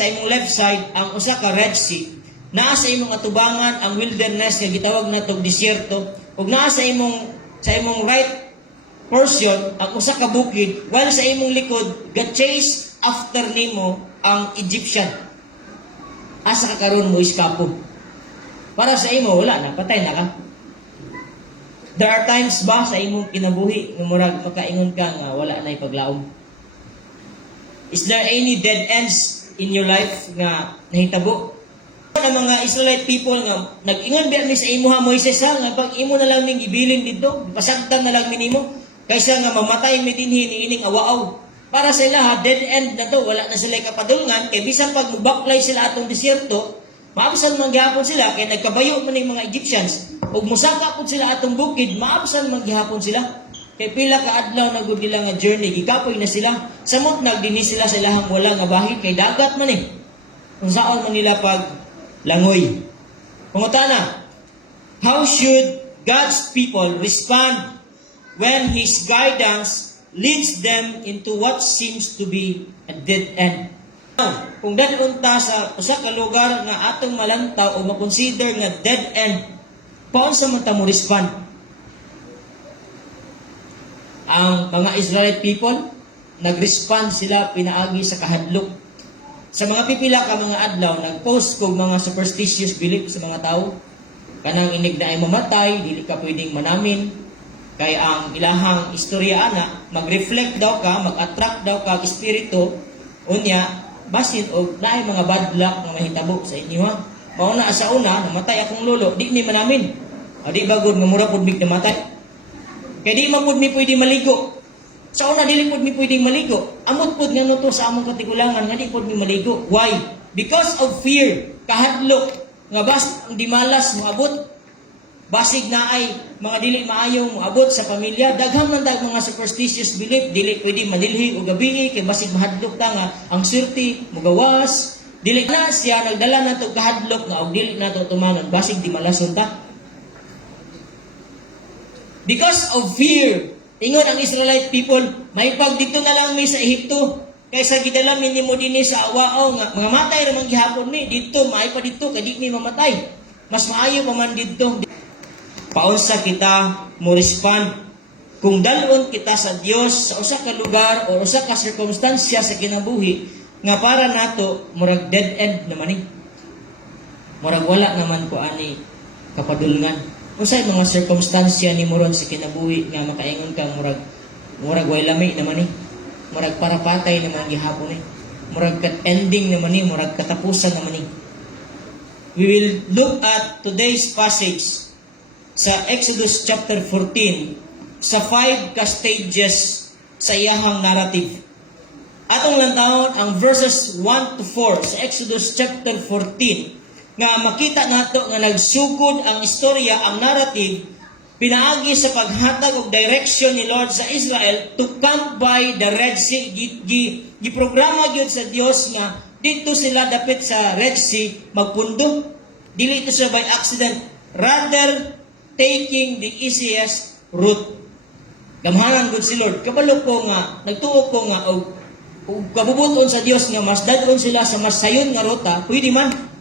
sa imong left side ang usa ka Red Sea. Naa sa imong atubangan ang wilderness nga gitawag natong disyerto, ug naa sa imong right portion ang usa ka bukid, while sa imong likod ga-chase after nimo ang Egyptian. Asa ka karon mo iskapo? Para sa imo wala na, patay na ka. There are times ba sa imong kinabuhi nga murag makaingon ka nga wala na ipaglaom? Is there any dead ends in your life nga nahitabo? Ang mga Israelite people nga nag-ingon biya mi sa imo ha Moises ha, nga pag imo na lang ning ibilin dito, pasagdan na lang minimo kaysa nga mamatay mi dinhi niining awaaw. Para sa ila ha, dead end na to, wala na sila kapadulngan, kay bisan pag mubaklay sila atong disyerto, maabsan manggihapon sila kay nagkabayo man ning mga Egyptians. Ug musaka pud sila atong bukid, maabsan manggihapon sila. Kay pila ka adlaw na gud nila nga journey, gikapoy na sila. Samot nagdini sila sa ilahang wala nga bahin kay dagat man eh. Kung saan man nila pag langoy. Pangutana, how should God's people respond when His guidance leads them into what seems to be a dead end? Now, kung dadunta sa usa ka lugar nga atong malantaw o makonsider nga dead end, paano sa man ta mo respond? Ang mga Israelite people, nag-respond sila pinaagi sa kahadlok. Sa mga pipila ka mga adlaw, nag-post kog mga superstitious belief sa mga tao. Kanang inig na ay mamatay, dili ka pwedeng manamin. Kay ang ilahang istorya ana, mag-reflect daw ka, mag-attract daw ka espiritu, unya, basin og naay mga bad luck nga mahitabo sa inyo ha. Mauna sa una, namatay akong lolo, di ni manamin. Di bagod nga mura pud mig namatay. Kay di man pud mi pwede maligo. Sa una dili pud mi pwedeng maligo. Amot pud nga nuto sa among katigulangan nga di pud mi maligo. Why? Because of fear, kahadlok nga bas ang dimalas mo abot. Basig na ay mga dili maayong moabot sa pamilya, daghang man dag mga superstitious belief, dili pwede manilhi o gabi kay basig mahadlok ta nga ang swerte mugawas. Dili na siya nagdala nato kahadlok nga og dili nato tumanon basig di malason ta. Because of fear, ingon ang Israelite people, may pag dito na lang mi sa Ehipto kaysa gidala mi nimo dinhi sa awao nga mga matay ra man gihapon mi dito, may pa dito kay di mi mamatay. Mas maayo pa man dito. Paunsa kita mo respond kung dalon kita sa Dios sa usa ka lugar o usa ka circumstansya sa kinabuhi nga para nato murag dead end naman ni. Murag wala naman ko ani kapadulngan. Unsay mga circumstansya ni moron sa kinabuhi nga makaingon kang murag way lami naman ni. Murag para patay naman gihapon ni. Murag kat ending naman ni, murag katapusan naman ni. We will look at today's passage sa Exodus chapter 14 sa 5 ka stages sa iyahang narrative. Atong lantawon ang verses 1 to 4 sa Exodus chapter 14 nga makita nato nga nagsugod ang istorya, ang narrative pinaagi sa paghatag og direction ni Lord sa Israel to camp by the Red Sea. Giprograma gyud sa Dios nga dito sila dapit sa Red Sea magpundo. Dili ito siya by accident, rather taking the easiest route. Gamhanan gud si Lord. Kabalo ko nga, nagtuo ko nga og kabubuton sa Dios nga mas dadon sila sa mas sayon nga ruta, pwede man.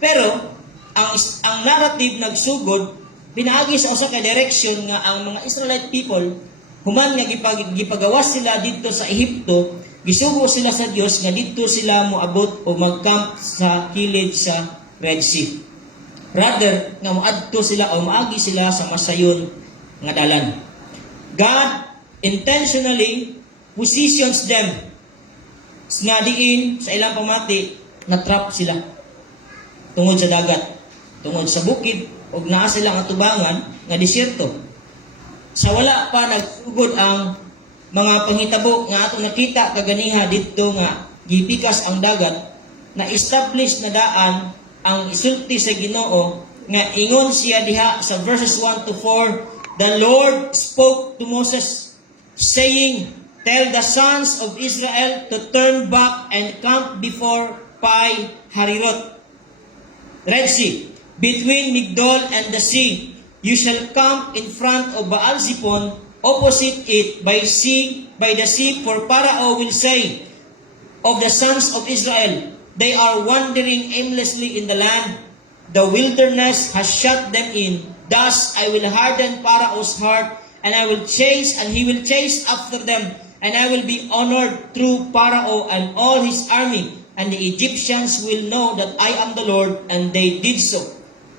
Pero ang narrative nagsugod pinaagi sa usa ka direction nga ang mga Israelite people human nga gipagawas sila dito sa Ehipto, gisugo sila sa Dios nga dito sila moabot o magcamp sa kilid sa Red Sea. Rather, nga moadto sila o maagi sila sa masayon nga dalan. God intentionally positions them nga diin sa ilang pamati na-trap sila tungod sa dagat, tungod sa bukid, o naa silang atubangan nga disyerto. Sa wala pa nagsugod ang mga panghitabo nga atong nakita kaganiha dito nga gipikas ang dagat, na establish na daan ang isulti sa Ginoo nga ingon siya diha sa verses 1 to 4, the Lord spoke to Moses saying, tell the sons of Israel to turn back and camp before Pi Harirot, Red Sea, between Migdol and the sea. You shall camp in front of Baal-Zipon, opposite it by the sea, for Pharaoh will say, of the sons of Israel. They are wandering aimlessly in the land. The wilderness has shut them in. Thus I will harden Pharaoh's heart, and I will chase, and he will chase after them, and I will be honored through Pharaoh and all his army, and the Egyptians will know that I am the Lord, and they did so.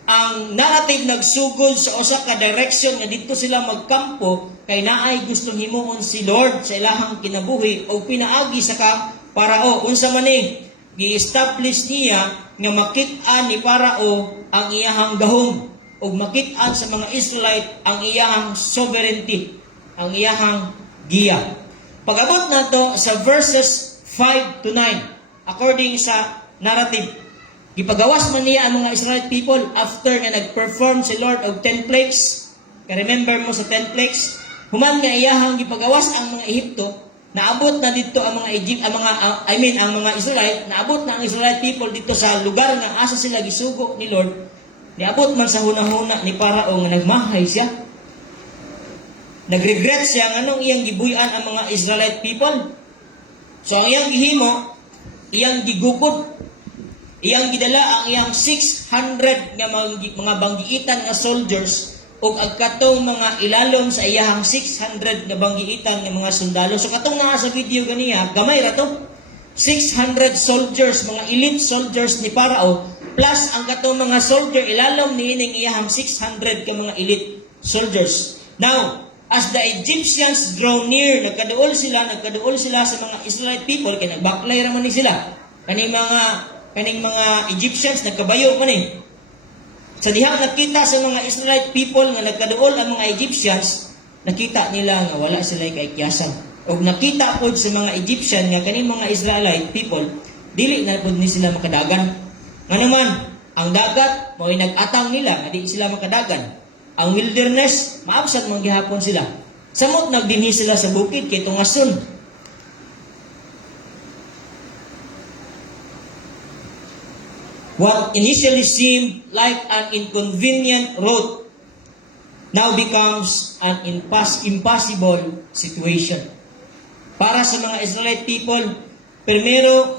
Ang narrative nagsugod sa usa ka direction nga dito sila magkampo kay naay gustong himuon si Lord sa ilahang kinabuhi o pinaagi sa Parao. Unsa man ni gi-establish niya nga makit-an ni Parao ang iyahang gahom o makit-an sa mga Israelite ang iyahang sovereignty, ang iyahang giya. Pag-abot nato sa verses 5 to 9 according sa narrative, gipagawas man niya ang mga Israelite people after nga nag-perform si Lord of 10 plagues. Ka-remember mo sa 10 plagues? Human nga iyahang gipagawas ang mga Ehipto, naabot na dito ang mga ang mga Israelite, naabot na ang Israelite people dito sa lugar nga asa sila gisugo ni Lord. Niabot man sa hunahuna ni Parao nga nagmahay siya. Nagregret siya nga anong iyang gibuyan ang mga Israelite people. So ang iyang gihimo, iyang gigukod, iyang gidala ang iyang 600 nga mga banggiitan nga soldiers ug agkatong mga ilalom sa iyahang 600 nga banggiitan nga mga sundalo. So katong naa sa video ganiya, gamay ra to. 600 soldiers, mga elite soldiers ni Parao, plus ang katong mga soldier ilalom niining iyahang 600 ka mga elite soldiers. Now, as the Egyptians draw near, nagkaduol sila sa mga Israelite people, kaya nagbaklay raman ni sila. Kaning mga Egyptians, nagkabayo man eh. Sa dihang nakita sa mga Israelite people nga nagkaduol ang mga Egyptians, nakita nila nga wala sila kaikyasan. O nakita po sa mga Egyptian nga kaning mga Israelite people, dili na po ni sila makadagan. Nga naman, ang dagat, mo'y nag-atang nila, nga di sila makadagan. Ang wilderness, maabsat mong gihapon sila. Samot nagdinhi sila sa bukid, kay tungason. What initially seemed like an inconvenient road now becomes an impossible situation. Para sa mga Israelite people, primero,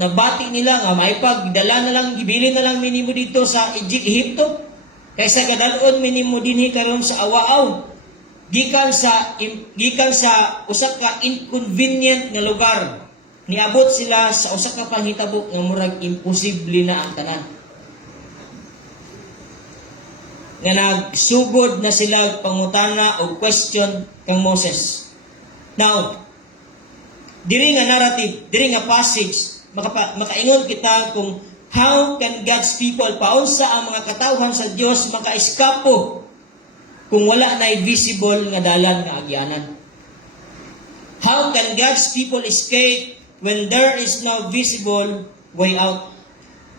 nabati nila nga maipagdala na lang, gibili na lang minimo dito sa Ehipto, kaysa gadalon minimo dinhi karon sa Awaaw, gikan sa usa ka inconvenient nga lugar. Niabot sila sa usa ka panghitabo nga murag imposible na ang tanan. Nga nagsugod na sila pangutana o question kang Moses. Now, diri nga narrative, diri nga passage, makaingon kita kung how can God's people, paunsa ang mga katawhan sa Dios maka-eskapo kung wala na visible nga dalan nga agyanan. How can God's people escape when there is no visible way out?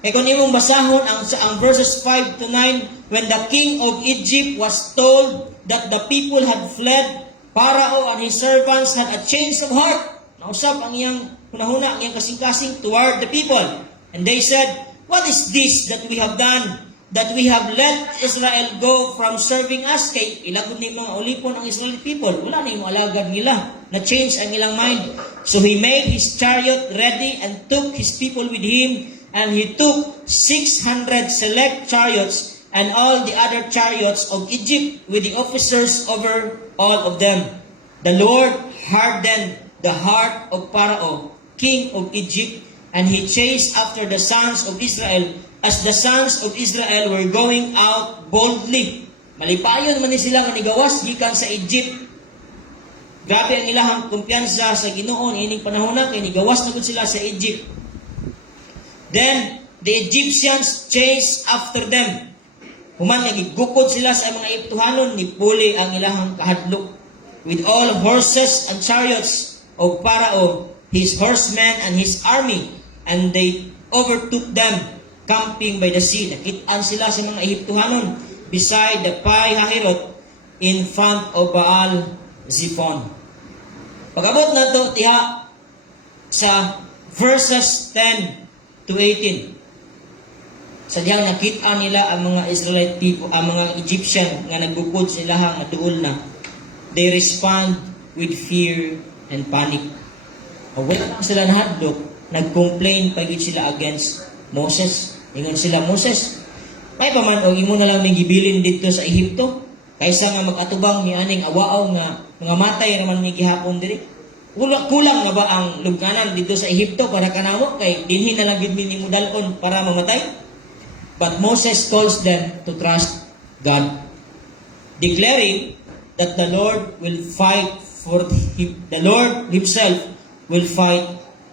E kung imong basahon ang verses 5 to 9, when the king of Egypt was told that the people had fled, Pharaoh and his servants had a change of heart. Nausap ang iyang hunahuna, ang iyang kasing-kasing toward the people. And they said, what is this that we have done, that we have let Israel go from serving us? Kay ilagod ni mga ulipon ang Israeli people. Wala na yung alagad nila. Na-change ang ilang mind. So he made his chariot ready and took his people with him. And he took 600 select chariots and all the other chariots of Egypt with the officers over all of them. The Lord hardened the heart of Pharaoh, king of Egypt, and he chased after the sons of Israel as the sons of Israel were going out boldly. Malipayon man ni sila nga nigawas gikan sa Egypt. Grabe ang ilahang kumpiyansa sa Ginoo ining panahon na kay nigawas na gud sila sa Egypt. Then the Egyptians chased after them. Human nga gigukod sila sa mga Ehiptohanon, nipuli ang ilahang kahadlok with all horses and chariots of Pharaoh, his horsemen and his army, and they overtook them camping by the sea. Nakitaan sila sa mga Ehiptohanon beside the Pi Hahirot in front of Baal Zephon. Pag-abot na ito, tiha sa verses 10 to 18. Sadyang nakita nila ang mga Israelite people, ang mga Egyptian nga nagbukod sila hang atuol na. They respond with fear and panic. O wala lang sila nahadlok, nag-complain pa gid sila against Moses. Ingon sila, Moses, may pa man og imo na lang may gibilin dito sa Ehipto kaysa nga mag-atubang ni aning awaaw nga mga matay raman mi gihapon diri. Kulang na ba ang lugnanan dito sa Ehipto para kanamo kay dinhi na lang gid mi nimo dalon para mamatay? But Moses calls them to trust God, declaring that the Lord will fight for him. The Lord himself will fight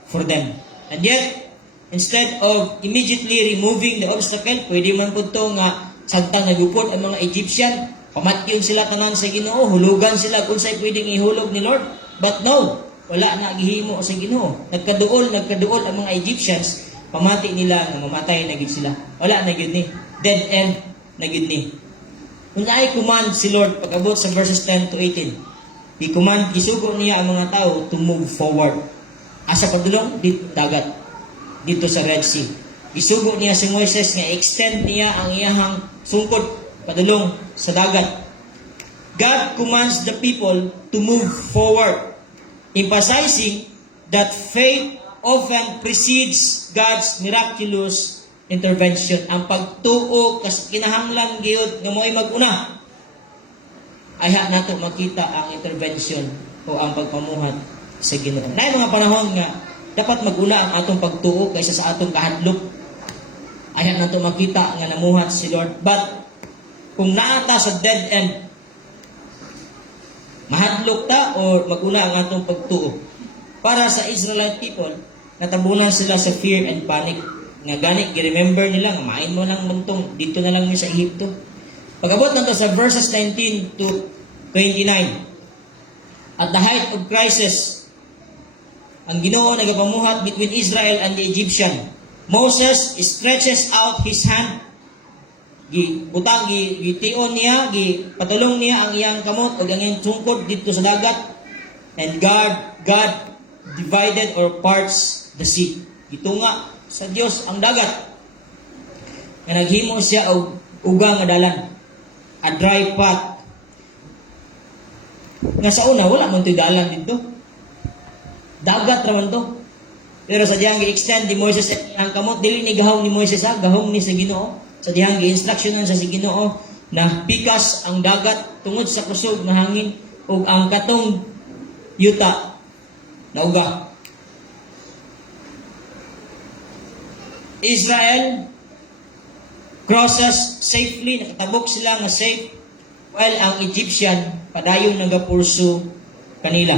for them. And yet, instead of immediately removing the obstacle, pwede man po ito nga sagtang nagupod ang mga Egyptian, pamatyon sila tanan sa Ginoo, hulugan sila kung sa'y pwedeng ihulog ni Lord. But no, wala na gihimo sa Ginoo. Nagkaduol ang mga Egyptians, pamati nila nga mamatay na gid sila. Wala na gid ni. Dead end na gid ni. Kung ay command si Lord pag-abot sa verses 10 to 18, gisugo niya ang mga tao to move forward. Asa padulong? Dito dagat. Dito sa Red Sea. Gisugo niya si Moises nga extend niya ang iyahang sungkod padulong sa dagat. God commands the people to move forward, emphasizing that faith often precedes God's miraculous intervention. Ang pagtuo kas kinahanglan gyud nga mo'y mag-una. Ayha nato makita ang intervention o ang pagpamuhat sa Ginoo. Nay mga panahon nga dapat mag-una ang atong pagtuo kaysa sa atong kahadlok. Ayha nato makita nga namuhat si Lord. But kung naata sa dead end, mahadlok ta o mag-una ang atong pagtuo. Para sa Israelite people, natabunan sila sa fear and panic. Nga gani, i-remember nila, nga main mo lang muntong, dito na lang sa Ehipto. Pag-abot na to sa verses 19 to 29. At the height of crisis, ang Ginoo nagapamuhat between Israel and the Egyptian. Moses stretches out his hand. Gitiyon niya, patulong niya ang iyang kamot o ang iyang tungkod dito sa dagat. And God divided or parts the sea. Gitunga sa Dios ang dagat. Nga naghimo siya og ugang nga dalan, a dry path. Nga sa una wala man to'y dalan dito. Dagat raman to. Pero sa diyang gi-extend ni Moses ang kamot, dili ni gahong ni Moses ha, gahong ni sa Ginoo. Sa diyang gi-instructionan sa si Ginoo na pikas ang dagat tungod sa kusog na hangin ug ang katong yuta na uga. Israel crosses safely, nakatabok sila nga safe, while ang Egyptian padayon nagapurso kanila.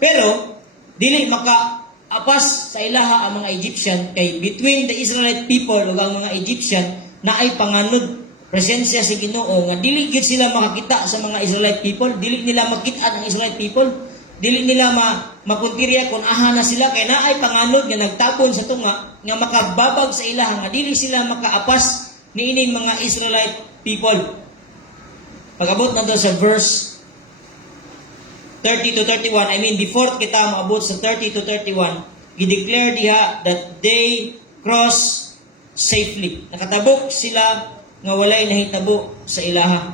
Pero dili maka-apas sa ilaha ang mga Egyptian kay between the Israelite people ug ang mga Egyptian na ay panganod presensya si Ginoo nga dili gid sila makakita sa mga Israelite people, dili nila makita ang Israelite people, dili nila mapuntirya kung aha na sila kay naay panganod nga nagtapon sa tunga nga makababag sa ilaha nga dili sila makaapas niining mga Israelite people. Pag-abot na doon sa verse 30 to 31, before kita maabot sa 30 to 31, i-declare diha that they cross safely. Nakatabok sila nga walay nahitabo sa ilaha.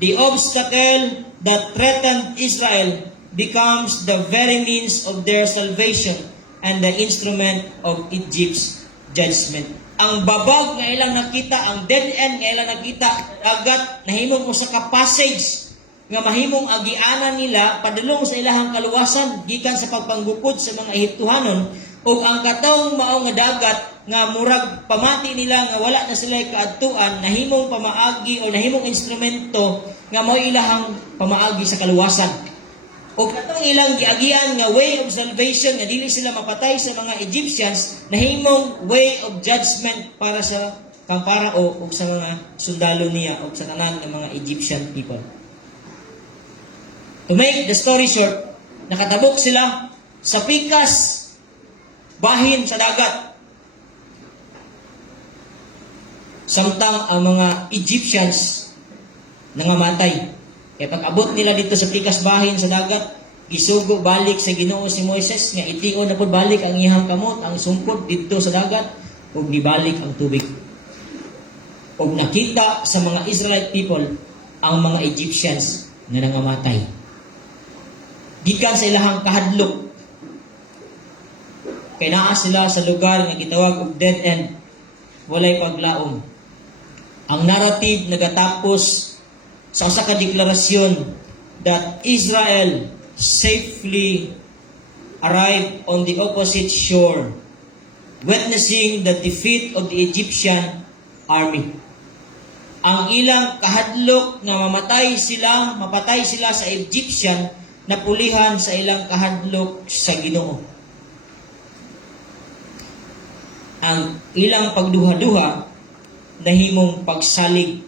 The obstacle that threatened Israel becomes the very means of their salvation and the instrument of Egypt's judgment. Ang babag nga ilang nakita, ang dead end nga ilang nakita, dagat, nahimong usa ka passage nga mahimong agianan nila padulong sa ilahang kaluwasan gikan sa pagpanggupod sa mga Ehiptohanon ug ang katong mao nga dagat nga murag pamati nila nga wala na sila kaadtuan, nahimong pamaagi o nahimong instrumento nga mao ilahang pamaagi sa kaluwasan. O katong ilang giagian nga way of salvation nga dili sila mapatay sa mga Egyptians, nahimong way of judgment para sa kang Parao o sa mga sundalo niya o sa tanan ng mga Egyptian people. To make the story short, nakatabok sila sa pikas bahin sa dagat. Samtang ang mga Egyptians nangamatay. Kaya pag-abot nila dito sa pikas bahin sa dagat, gisugo balik sa Ginoo si Moises nga ition na pud balik ang iyang kamot, ang sungkod dito sa dagat ug gibalik ang tubig. Ug nakita sa mga Israelite people ang mga Egyptians nga nangamatay. Gikan sa ilahang kahadlok. kay naa sila sa lugar nga gitawag og dead end, walay paglaom. Ang narrative nagatapos sa usa ka deklarasyon that Israel safely arrived on the opposite shore, witnessing the defeat of the Egyptian army. Ang ilang kahadlok na mapatay sila sa Egyptian, napulihan sa ilang kahadlok sa Ginoo. Ang ilang pagduha-duha nahimong pagsalig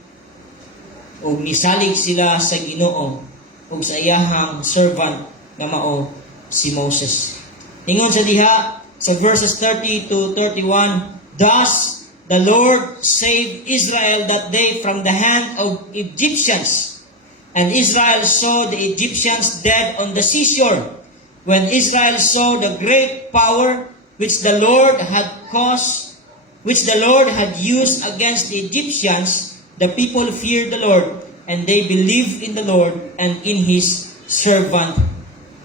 o misalig sila sa Ginoo o sa iyahang servant nga mao si Moses. Ingon sa diha sa verses 30 to 31, thus the Lord saved Israel that day from the hand of Egyptians, and Israel saw the Egyptians dead on the seashore. When Israel saw the great power which the Lord had used against the Egyptians, the people feared the Lord, and they believed in the Lord and in His servant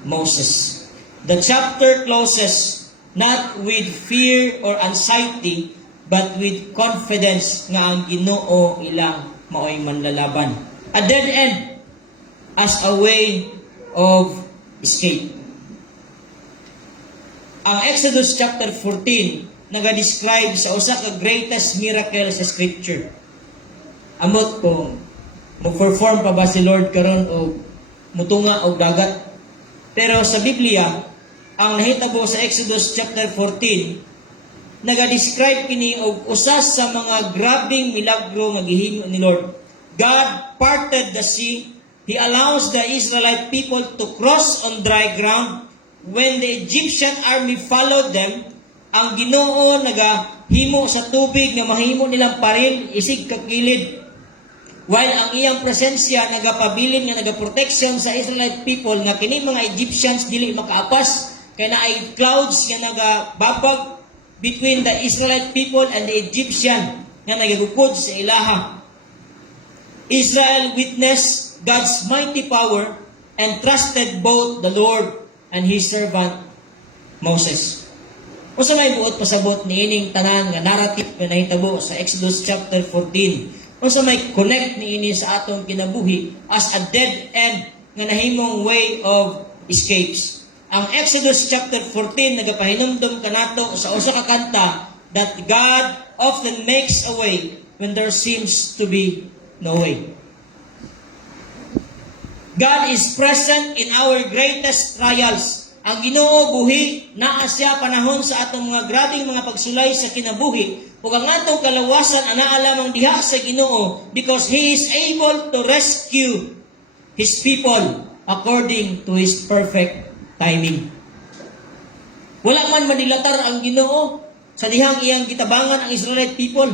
Moses. The chapter closes not with fear or anxiety, but with confidence nga ang Ginoo ilang maoy manlalaban. A dead end as a way of escape. Ang Exodus chapter 14 naga-describe sa usa ka greatest miracle sa Scripture. Amot kung mo-perform pa ba si Lord karon o mutunga og dagat. Pero sa Biblia, ang nahitabo sa Exodus chapter 14 naga-describe kini og usa sa mga grabing milagro nga gihimo ni Lord. God parted the sea. He allows the Israelite people to cross on dry ground. When the Egyptian army followed them, ang Ginoo nagahimo sa tubig nga mahimo nilang paril isig kakilid. While ang iyang presensya nagapabilin nga nagaprotection sa Israelite people nga kini mga Egyptians dili makaapas kay naay clouds nga nagababag between the Israelite people and the Egyptian nga nagagukod sa ilaha. Israel witnessed God's mighty power and trusted both the Lord and His servant Moses. Usa may buot pasabot niining tanan nga narrative nga nahitabo sa Exodus chapter 14. Usa may connect niini sa atong kinabuhi as a dead end nga nahimong way of escapes. Ang Exodus chapter 14 nagapahinumdum kanato sa usa ka kanta that God often makes a way when there seems to be no way. God is present in our greatest trials. Ang Ginoo buhi naa siya panahon sa atong mga grabing mga pagsulay sa kinabuhi ug ang atong kalawasan anaa lamang diha sa Ginoo because He is able to rescue His people according to His perfect timing. Wala man madilatar ang Ginoo sa dihang iyang gitabangan ang Israelite people.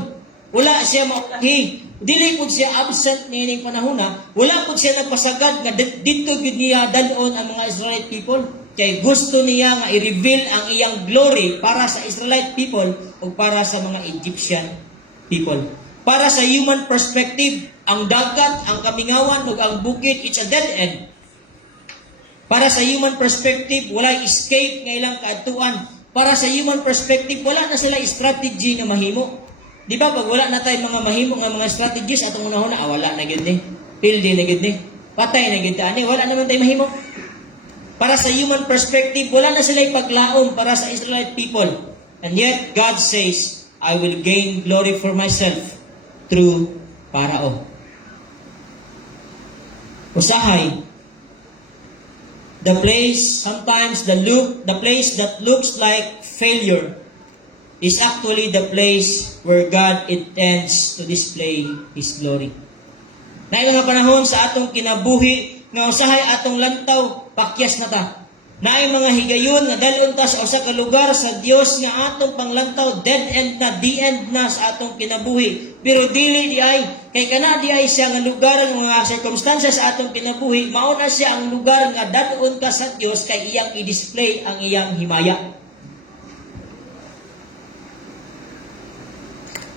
Wala siya maulahi. Dili pud siya absent niining panahona. Wala pud siya nagpasagad nga didto gid niya dalon ang mga Israelite people. Kay gusto niya nga i-reveal ang iyang glory para sa Israelite people o para sa mga Egyptian people. Para sa human perspective, ang dagat, ang kamingawan ug ang bukid, it's a dead end. Para sa human perspective, wala escape nga ilang kaadtuan. Para sa human perspective, wala na sila strategy na mahimo. Di ba, pag wala na tayo mga mahimo nga mga strategies, atong una-una, wala na gid ni. Pildi na gid ni. Patay na gid ani, wala naman tayo mahimo. Para sa human perspective, wala na sila ipaglaom para sa Israelite people. And yet, God says, I will gain glory for myself through Parao. Usahay, the place that looks like failure is actually the place where God intends to display His glory. Na mga panahon sa atong kinabuhi nga usahay atong lantaw pakyas na ta. Naay mga higayon nga dalon ta sa usa ka lugar sa Dios nga atong panglantaw dead end na, the end na sa atong kinabuhi. Pero dili di ay kay kana di ay siya nga lugar ng mga circumstances sa atong kinabuhi, mao na siya ang lugar nga dadon ka sa Dios kay iyang i-display ang iyang himaya.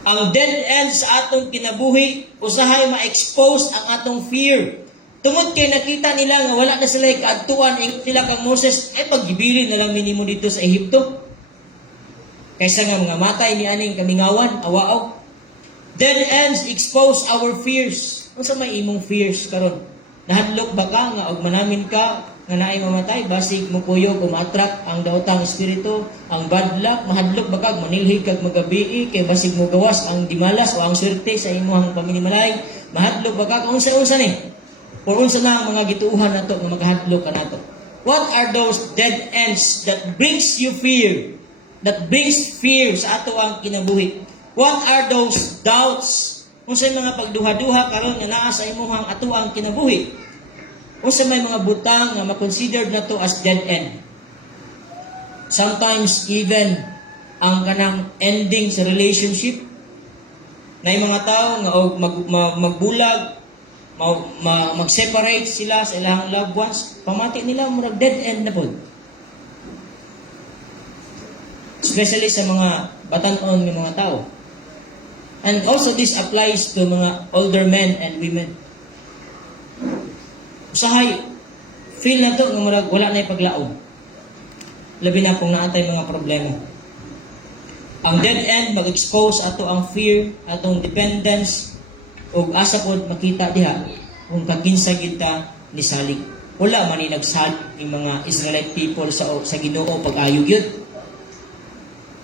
Ang dead end sa atong kinabuhi usahay ma-expose ang atong fear. Tungod kay nakita nila nga wala na sila kaadtuan ing sila kang Moses, paggibilin na lang minimo dito sa Ehipto. Kaysa nga mga matay ni aning kamingawan, awaaw. Dead ends expose our fears. Unsa may imong fears karon? Nahadlok ba ka nga og manamin ka nga naay mamatay basig mo kuyo kumatrak ang daotang espiritu, ang bad luck, mahadlok ba kag manilhig kag magabii kay basig mo gawas ang dimalas o ang swerte sa imong paminimalay? Mahadlok ba kag unsa-unsa ni? O unsa na ang mga gituuhan nato nga magahadlok kanato? What are those dead ends that brings you fear? That brings fear sa ato ang kinabuhi. What are those doubts? Unsay mga pagduha-duha karon nga naa sa imong ato ang kinabuhi? Unsay may mga butang nga ma-considered nato as dead end? Sometimes even ang kanang ending sa relationship na mga tao nga magbulag, mag-separate sila sa ilang loved ones, pamati nila murag dead end na po. Especially sa mga batanon ng mga tao. And also this applies to mga older men and women. Usahay, feel na to nga murag wala na ipaglaom. Labi na kung naatay mga problema. Ang dead end mag-expose ato ang fear, atong dependence, ug asa pod makita diha kung kakinsa kita ni salig. Wala man ni nagsalig ng mga Israelite people sa Ginoo pag-ayog yun.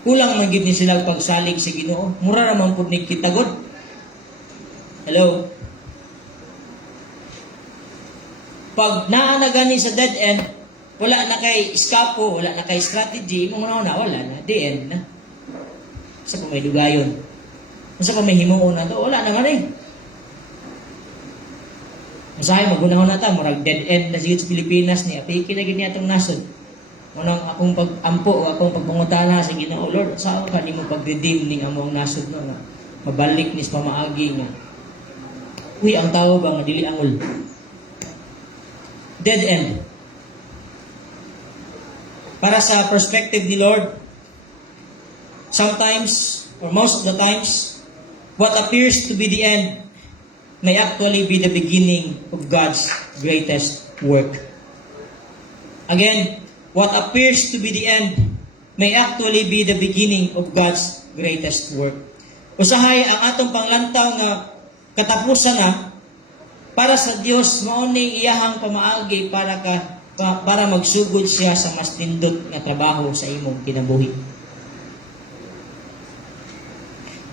Kulang man gid ni sila pagsalig sa Ginoo. Mura ra man pud ni kitagod. Hello. Pag naa na gani sa dead end, wala na kay eskapo, wala na kay strategy, mo na wala na, the end na. Sa pa may dugayon. Sa pa may himuon na to, wala na nga rin. Masahay, magunahon na ta, murag dead end na sigit sa Pilipinas niya. Piki na gini atong nasod. Unang akong pag-ampo o akong pagpangutana sa Ginoo, Lord, saan ka ni mo pag-redeem ning among nasod no nga mabalik nis pamaagi nga. Uy, ang tao ba nga dili angol. Dead end. Para sa perspective ni Lord, sometimes or most of the times, what appears to be the end may actually be the beginning of God's greatest work. Again, what appears to be the end may actually be the beginning of God's greatest work. Usahay ang atong panglantaw nga katapusan na para sa Dios mao ni iyahang pamaagi para magsugod siya sa mas tindot nga trabaho sa imong kinabuhi.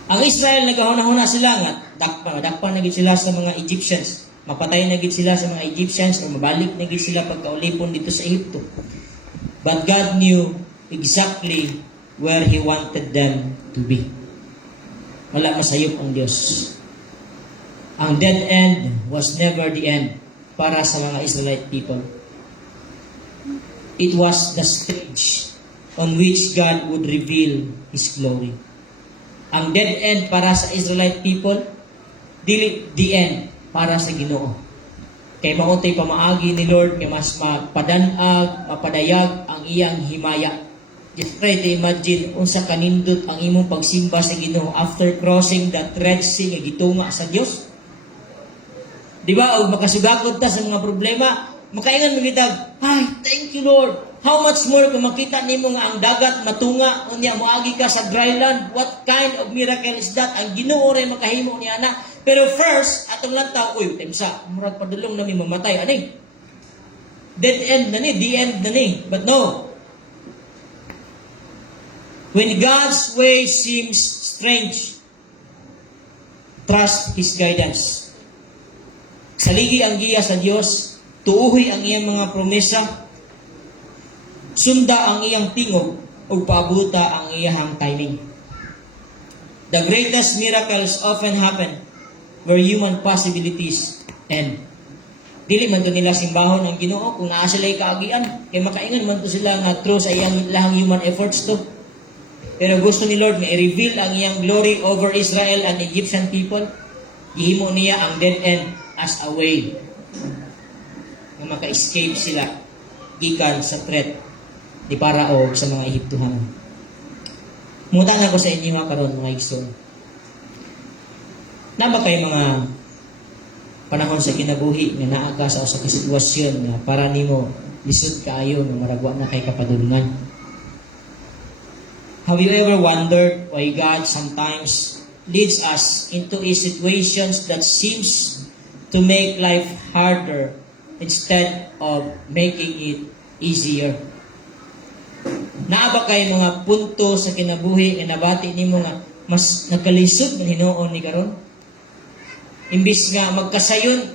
Ang Israel nagahuna-huna sila nga dakpa na gid sila sa mga Egyptians. Mapatay na gid sila sa mga Egyptians o mabalik na gid sila pagkaulipon dito sa Ehipto. But God knew exactly where He wanted them to be. Wala masayop ang Diyos. Ang dead end was never the end para sa mga Israelite people. It was the stage on which God would reveal His glory. Ang dead end para sa Israelite people, dili the end para sa Ginoo. Kay maunti pamaagi ni Lord kay mas mapadanag, mapadayag ang iyang himaya. Just try to imagine unsa kanindot ang imong pagsimba sa Ginoo after crossing the Red Sea nga gitunga sa Dios. Di ba? O makasugakod ta sa mga problema, makaingan mo kitag, ay, thank you Lord. How much more kung makita nimo nga ang dagat matunga, unya moagi ka sa dry land, what kind of miracle is that? Ang Ginoo ray makahimo niya na. Pero first, atong lantaw, uy, temsa, murag padulong na mi mamatay. Ani? Dead end na ni, the end na ni. But no. When God's way seems strange, trust His guidance. Saligi ang giya sa Dios, tuuhi ang iyang mga promesa, sunda ang iyang tingog, ug paabuta ang iyang timing. The greatest miracles often happen where human possibilities end. Dili man to nila simbahon ang Ginoo kung naa sila'y kaagian, kay makaingan man to sila nga true sa iyang lahang human efforts to. Pero gusto ni Lord nga i-reveal ang iyang glory over Israel and Egyptian people. Gihimo niya ang dead end as a way nga maka-escape sila gikan sa threat ni Parao sa mga Ehiptohanon. Mutan ako sa inyo karon mga igsoon. Na ba kay mga panahon sa kinabuhi nga naa ka sa usa ka sitwasyon nga para nimo lisod kaayo nga maragwa na kay kapadulungan? Have you ever wondered why God sometimes leads us into situations that seems to make life harder instead of making it easier? Naa ba kay mga punto sa kinabuhi nga nabati nimo nga mas nagkalisod man Hinuon ni karon? Imbis nga magkasayon,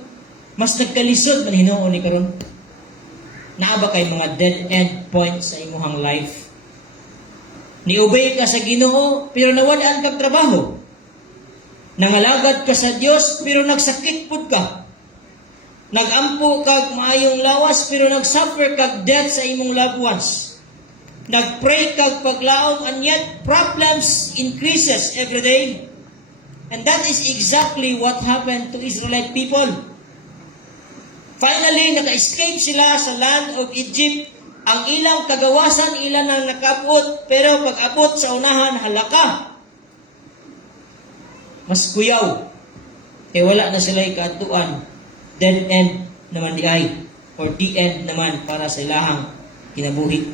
mas nagkalisod man Hinuon ni karon? Naa ba kay mga dead end points sa imong life? Niobey ka sa Ginoo pero nawad-an kag trabaho. Nangalagad ka sa Dios pero nagsakit pud ka. Nagampo kag maayong lawas pero nagsuffer kag death sa imong loved ones. Nagpray kag paglaom and yet problems increases every day. And that is exactly what happened to Israelite people. Finally, naka-escape sila sa land of Egypt. Ang ilang kagawasan, ilan ang nakabot, pero pag-abot sa unahan, halaka. Mas kuyaw. Wala na sila ikatuan. Dead end naman di ay. Or the end naman para sa ilahang kinabuhi.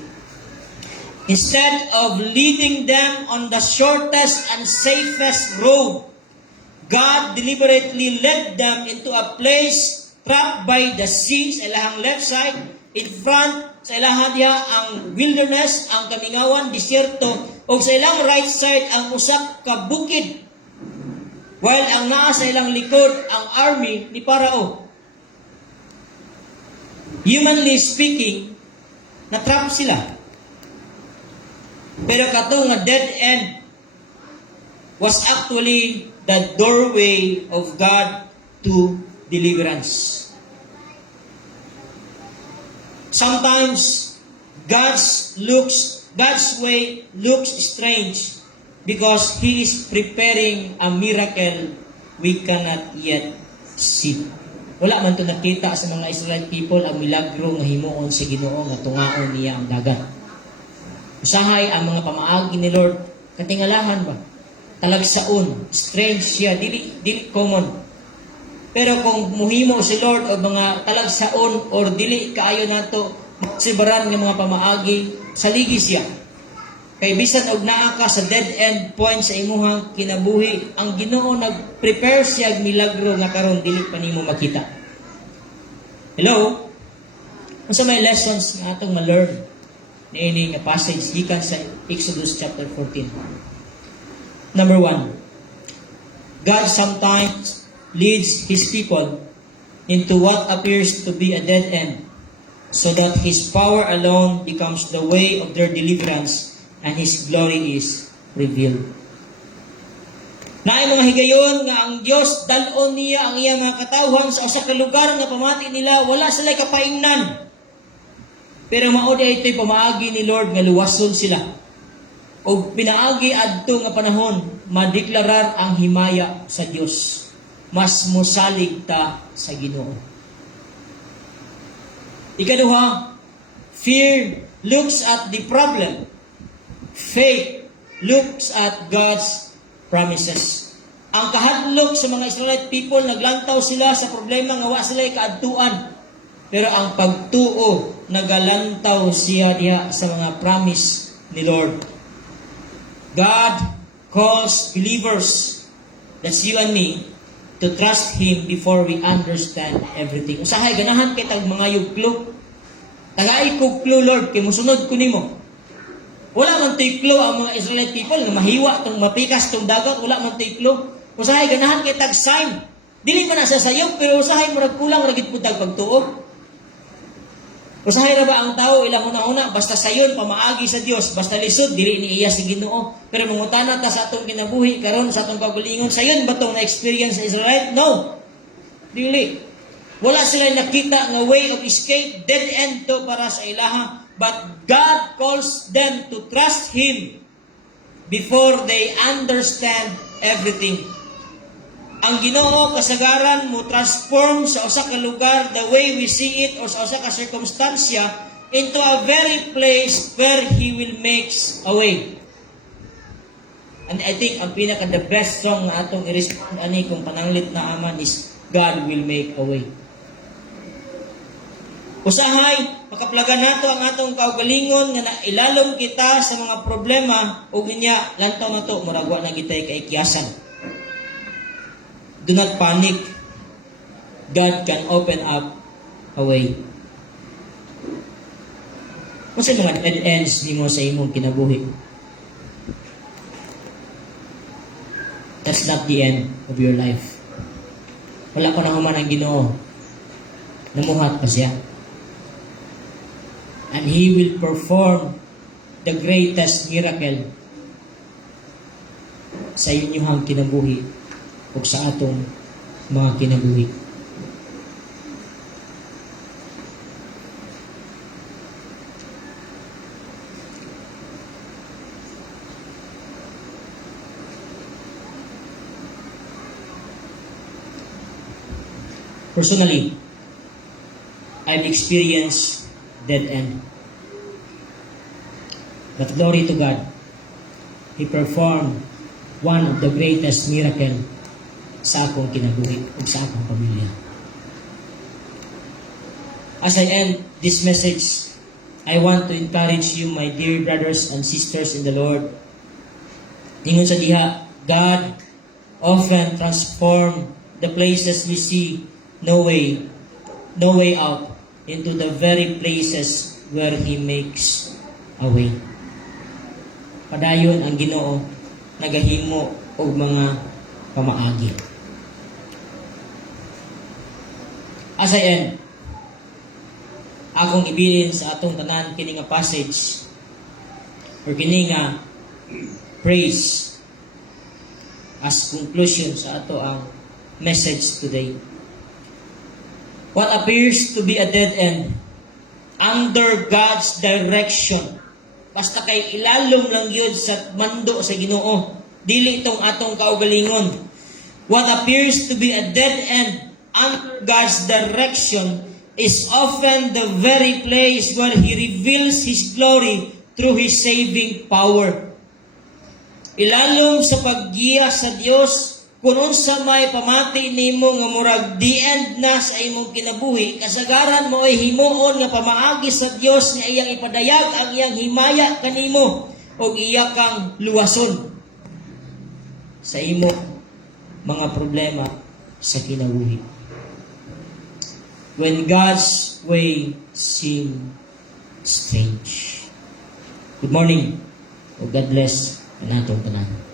Instead of leading them on the shortest and safest road, God deliberately led them into a place trapped by the sea sa ilahang left side. In front, sa ilahang diha ang wilderness, ang kamingawan, disyerto, o sa ilang right side ang usak ka bukid. While ang naa sa ilang likod, ang army ni Parao. Humanly speaking, natrap sila. Pero katong nga dead end was actually the doorway of God to deliverance. Sometimes God's way looks strange because He is preparing a miracle we cannot yet see. Wala man to nakita sa mga Israelite people ang milagro nga himuon sa Ginoo nga tungaon niya ang dagat. Usahay ang mga pamaagi ni Lord katingalahan ba? Talagsaon, strange siya, dili common. Pero kung muhimo si Lord o mga talagsaon or dili kaayo nato sibaran ng mga pamaagi, saligi siya. Kay bisan og naa ka sa dead end point sa imuhang kinabuhi, ang Ginoo nag-prepare siya og milagro nga karon dili pa nimo makita. Hello? Unsa may lessons nga atong ma-learn niini nga passage gikan sa Exodus chapter 14? Number 1, God sometimes leads His people into what appears to be a dead end so that His power alone becomes the way of their deliverance and His glory is revealed. Naay mga higayon nga ang Dios dalon niya ang iyang mga katawhan sa usa ka lugar nga pamati nila wala sila kapaingnan. Pero mao di ito'y pamaagi ni Lord nga luwason sila. O pinaagi adto nga panahon madeklarar ang himaya sa Dios. Mas mosalig ta sa Ginoo. Ikaduha, fear looks at the problem. Faith looks at God's promises. Ang kahadlok sa mga Israelite people, naglantaw sila sa problema nga wa sila kaadtuan. Pero ang pagtuo, nagalantaw siya diha sa mga promise ni Lord. God calls believers, that's you and me, to trust Him before we understand everything. Usahay, ganahan kay tag mga yugklo. Tagay kog clue, Lord, kay musunod ko nimo. Wala man tiklo ang mga Israelite people nga mahiwa tong mapikas tong dagat, wala man tiklo. Usahay, ganahan kay tag sign. Dili man na sa sayop, pero usahay murag kulang ra gid pud tag pagtuo. Usahay ra ba ang tao ilang una-una basta sayon pamaagi sa Dios, basta lisod dili ni iya si Ginoo. Pero mangutana ta sa atong kinabuhi karon sa atong kaugalingon, sayon ba tong na-experience sa Israelite? No. Dili. Wala sila nakita nga way of escape, dead end to para sa ilaha, but God calls them to trust Him before they understand everything. Ang Ginoo kasagaran mo transform sa usa ka lugar the way we see it or sa usa ka circumstansya into a very place where He will make a way. And I think ang pinaka the best song na atong i-respond ani kung pananglit na aman is God will make a way. Usahay, makaplagan nato ang atong kaugalingon nga nailalom kita sa mga problema ug niya lantaw nato muragwa na gitay kay kiyasan. Do not panic. God can open up a way. Kung sa mga dead ends nimo sa imong kinabuhi, that's not the end of your life. Wala ko na human ang Ginoo. Namuhat pa siya. And He will perform the greatest miracle sa inyong kinabuhi o sa atong mga kinabuhi. Personally, I've experienced dead end. But glory to God, He performed one of the greatest miracle sa akong kinabuhi o sa akong pamilya. As I end this message, I want to encourage you, my dear brothers and sisters in the Lord. Ingon sa diha, God often transform the places we see no way out into the very places where He makes a way. Padayon ang Ginoo nagahimo og mga pamaagi. As I end, akong ibilin sa atong tanan kini nga passage or kini nga praise as conclusion sa ato ang message today. What appears to be a dead end, under God's direction, basta kay ilalom lang yun sa mando sa Ginoo, dili itong atong kaugalingon. What appears to be a dead end, under God's direction, is often the very place where He reveals His glory through His saving power. Ilalom sa paggiya sa Dios, kung unsa may pamati nimo nga murag the end na sa imong kinabuhi, kasagaran mo ay himuon nga pamaagi sa Dios nga iyang ipadayag ang iyang himaya kanimo o iya kang luwason sa imo mga problema sa kinabuhi. When God's way seems strange. Good morning. O God bless ang atong tanan.